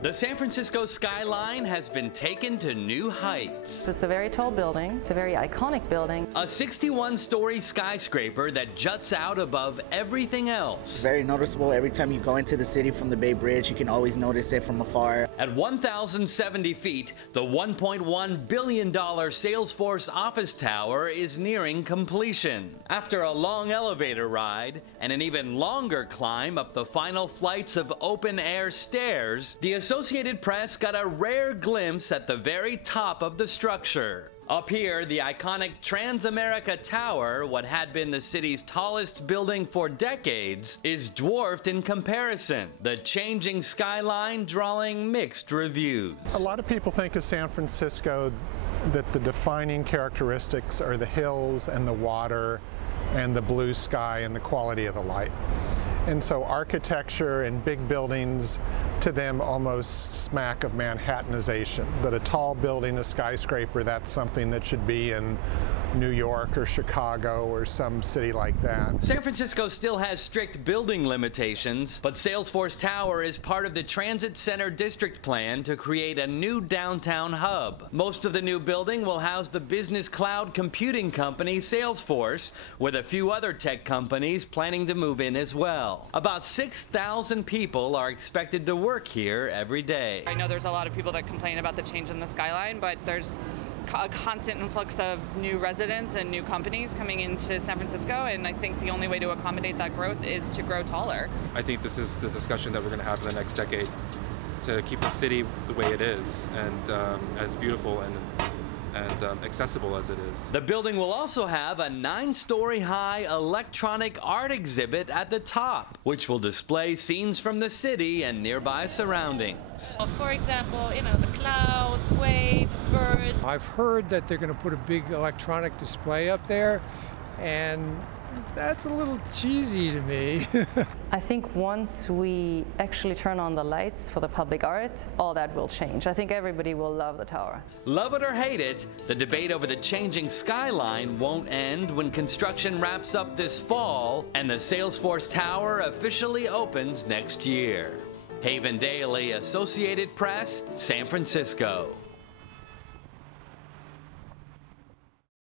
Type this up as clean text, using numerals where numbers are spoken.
The San Francisco skyline has been taken to new heights. It's a very tall building. It's a very iconic building. A 61-story skyscraper that juts out above everything else. Very noticeable. Every time you go into the city from the Bay Bridge, you can always notice it from afar. At 1,070 feet, the $1.1 billion Salesforce office tower is nearing completion. After a long elevator ride and an even longer climb up the final flights of open-air stairs, the Associated Press got a rare glimpse at the very top of the structure. Up here, the iconic Transamerica Tower, what had been the city's tallest building for decades, is dwarfed in comparison, the changing skyline drawing mixed reviews. A lot of people think of San Francisco that the defining characteristics are the hills and the water and the blue sky and the quality of the light. And so architecture and big buildings to them almost smack of Manhattanization. That a tall building, a skyscraper, that's something that should be in New York or Chicago or some city like that. San Francisco still has strict building limitations, but Salesforce Tower is part of the Transit Center District Plan to create a new downtown hub. Most of the new building will house the business cloud computing company Salesforce, with a few other tech companies planning to move in as well. About 6,000 people are expected to work here every day. I know there's a lot of people that complain about the change in the skyline, but there's a constant influx of new residents and new companies coming into San Francisco, and I think the only way to accommodate that growth is to grow taller. I think this is the discussion that we're going to have in the next decade to keep the city the way it is and as beautiful and accessible as it is. The building will also have a 9-story high electronic art exhibit at the top, which will display scenes from the city and nearby surroundings. For example, the clouds, waves, birds. I've heard that they're going to put a big electronic display up there, and that's a little cheesy to me. I think once we actually turn on the lights for the public art, all that will change. I think everybody will love the tower. Love it or hate it, the debate over the changing skyline won't end when construction wraps up this fall and the Salesforce Tower officially opens next year. Haven Daily, Associated Press, San Francisco.